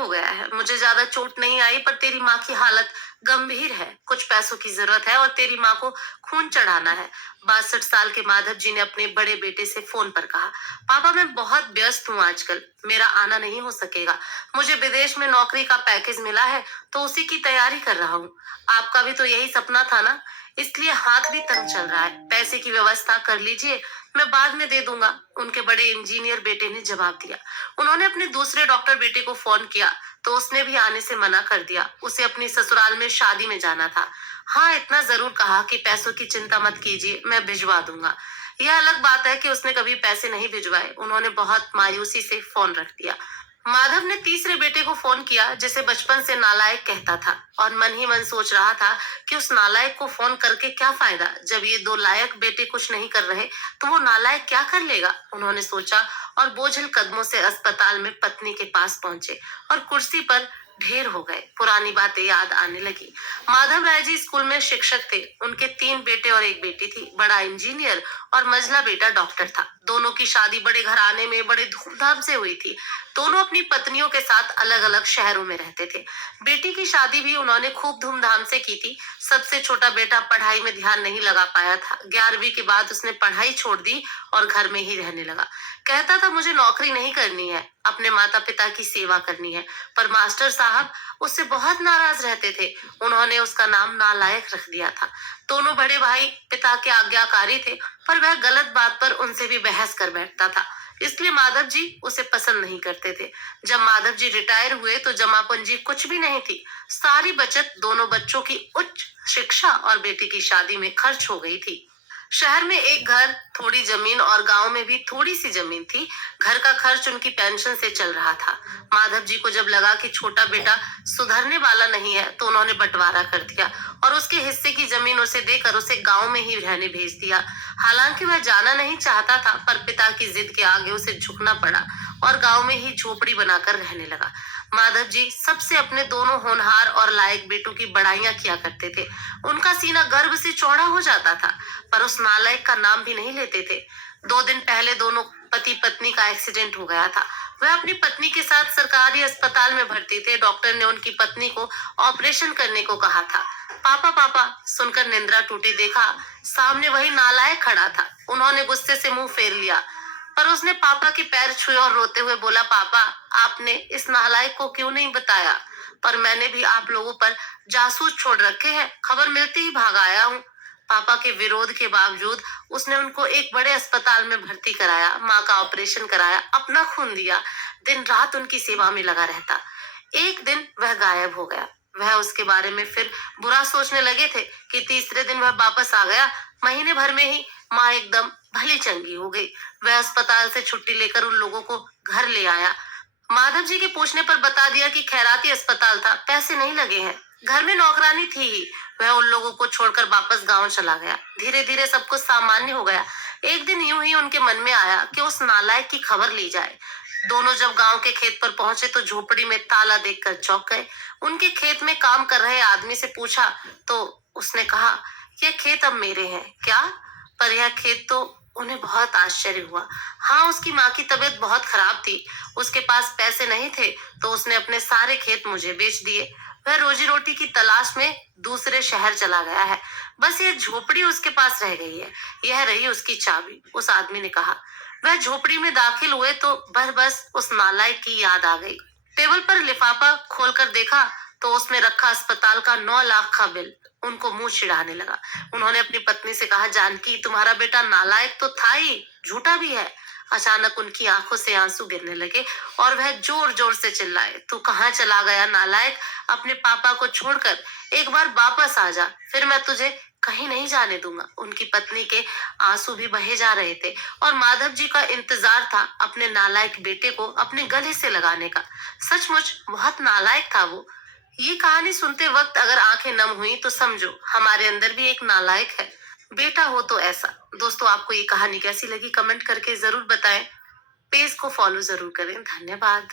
हो गया है। मुझे ज्यादा चोट नहीं आई, पर तेरी माँ की हालत गंभीर है। कुछ पैसों की जरूरत है और तेरी माँ को खून चढ़ाना है। 62 साल के माधव जी ने अपने बड़े बेटे से फोन पर कहा, पापा मैं बहुत व्यस्त हूँ आजकल, मेरा आना नहीं हो सकेगा। मुझे विदेश में नौकरी का पैकेज मिला है, तो उसी की तैयारी कर रहा हूँ। आपका भी तो यही सपना था ना, इसलिए हाथ भी तंग चल रहा है। पैसे की व्यवस्था कर लीजिए, मैं बाद में दे दूंगा। उनके बड़े इंजीनियर बेटे ने जवाब दिया। उन्होंने अपने दूसरे डॉक्टर बेटे को फोन किया, तो उसने भी आने से मना कर दिया। उसे अपनी ससुराल में शादी में जाना था। हाँ, इतना जरूर कहा कि पैसों की चिंता मत कीजिए, मैं भिजवा दूंगा। यह अलग बात है कि उसने कभी पैसे नहीं भिजवाए। उन्होंने बहुत मायूसी से फोन रख दिया। माधव ने तीसरे बेटे को फोन किया, जिसे बचपन से नालायक कहता था, और मन ही मन सोच रहा था कि उस नालायक को फोन करके क्या फायदा। जब ये दो लायक बेटे कुछ नहीं कर रहे, तो वो नालायक क्या कर लेगा, उन्होंने सोचा। और बोझिल कदमों से अस्पताल में पत्नी के पास पहुंचे और कुर्सी पर ढेर हो गए। पुरानी बातें याद आने लगी। माधव राय जी स्कूल में शिक्षक थे। उनके 3 बेटे और एक बेटी थी। बड़ा इंजीनियर और मझला बेटा डॉक्टर था। दोनों की शादी बड़े घराने में बड़े धूमधाम से हुई थी। दोनों अपनी पत्नियों के साथ अलग अलग शहरों में रहते थे। बेटी की शादी भी उन्होंने खूब धूमधाम से की थी। सबसे छोटा बेटा पढ़ाई में ध्यान नहीं लगा पाया था। 11वीं के बाद उसने पढ़ाई छोड़ दी और घर में ही रहने लगा। कहता था मुझे नौकरी नहीं करनी है, अपने माता पिता की सेवा करनी है। पर मास्टर साहब उससे बहुत नाराज रहते थे। उन्होंने उसका नाम नालायक रख दिया था। दोनों बड़े भाई पिता के आज्ञाकारी थे, पर वह गलत बात पर उनसे भी बहस कर बैठता था। इसलिए माधव जी उसे पसंद नहीं करते थे। जब माधव जी रिटायर हुए तो जमा पूंजी कुछ भी नहीं थी। सारी बचत दोनों बच्चों की उच्च शिक्षा और बेटी की शादी में खर्च हो गई थी। शहर में एक घर, थोड़ी जमीन और गांव में भी थोड़ी सी जमीन थी। घर का खर्च उनकी पेंशन से चल रहा था। माधव जी को जब लगा कि छोटा बेटा सुधरने वाला नहीं है, तो उन्होंने बंटवारा कर दिया और उसके हिस्से की जमीन उसे देकर उसे गांव में ही रहने भेज दिया। हालांकि वह जाना नहीं चाहता था, पर पिता की जिद के आगे उसे झुकना पड़ा और गांव में ही झोपड़ी बनाकर रहने लगा। माधव जी सबसे अपने दोनों होनहार और लायक बेटों की बड़ाइयां किया करते थे। उनका सीना गर्व से चौड़ा हो जाता था, पर उस नालायक का नाम भी नहीं लेते थे। 2 दिन पहले दोनों पति पत्नी का एक्सीडेंट हो गया था। वह अपनी पत्नी के साथ सरकारी अस्पताल में भर्ती थे। डॉक्टर ने उनकी पत्नी को ऑपरेशन करने को कहा था। पापा पापा सुनकर निंद्रा टूटी। देखा सामने वही नालायक खड़ा था। उन्होंने गुस्से से मुंह फेर लिया, पर उसने पापा के पैर छुए और रोते हुए बोला, पापा आपने इस नालायक को क्यों नहीं बताया? पर मैंने भी आप लोगों पर जासूस छोड़ रखे हैं, खबर मिलते ही भाग आया हूँ। पापा के विरोध के बावजूद उसने उनको एक बड़े अस्पताल में भर्ती कराया, माँ का ऑपरेशन कराया, अपना खून दिया, दिन रात उनकी सेवा में लगा रहता। एक दिन वह गायब हो गया। वह उसके बारे में फिर बुरा सोचने लगे थे कि तीसरे दिन वह वापस आ गया। महीने भर में ही माँ एकदम भली चंगी हो गई। वह अस्पताल से छुट्टी लेकर उन लोगों को घर ले आया। माधव जी के पूछने पर बता दिया कि खैराती अस्पताल था, पैसे नहीं लगे हैं। घर में नौकरानी थी ही। वह उन लोगों को छोड़कर वापस गांव चला गया। धीरे धीरे सब कुछ सामान्य हो गया। एक दिन यूं ही उनके मन में आया कि उस नालायक की खबर ली जाए। दोनों जब गांव के खेत पर पहुंचे तो झोपड़ी में ताला देखकर चौंक गए। उनके खेत में काम कर रहे आदमी से पूछा तो उसने कहा, यह खेत अब मेरे हैं क्या? पर यह खेत तो उन्हें बहुत आश्चर्य हुआ। हाँ, उसकी माँ की तबीयत बहुत खराब थी। उसके पास पैसे नहीं थे, तो उसने अपने सारे खेत मुझे बेच दिए। वह रोजी रोटी की तलाश में दूसरे शहर चला गया है। बस ये झोपड़ी उसके पास रह गई है। यह रही उसकी चाबी, उस आदमी ने कहा। वह झोपड़ी में दाखिल हुए तो बस उस नालायक की याद आ गई। टेबल पर लिफाफा खोलकर देखा तो उसमें रखा अस्पताल का 9 लाख का बिल। उनको मुंह चिढ़ाने लगा। उन्होंने अपनी पत्नी से कहा, जानकी तुम्हारा बेटा नालायक तो था ही, झूठा भी है। अचानक उनकी आंखों से आंसू गिरने लगे और वह जोर जोर से चिल्लाए, तू कहाँ चला गया नालायक? अपने पापा को छोड़कर एक बार वापस आ जा, फिर मैं तुझे कहीं नहीं जाने दूंगा। उनकी पत्नी के आंसू भी बहे जा रहे थे और माधव जी का इंतजार था अपने नालायक बेटे को अपने गले से लगाने का। सचमुच बहुत नालायक था वो। ये कहानी सुनते वक्त अगर आंखें नम हुई तो समझो हमारे अंदर भी एक नालायक है। बेटा हो तो ऐसा। दोस्तों, आपको ये कहानी कैसी लगी कमेंट करके जरूर बताएं। पेज को फॉलो जरूर करें। धन्यवाद।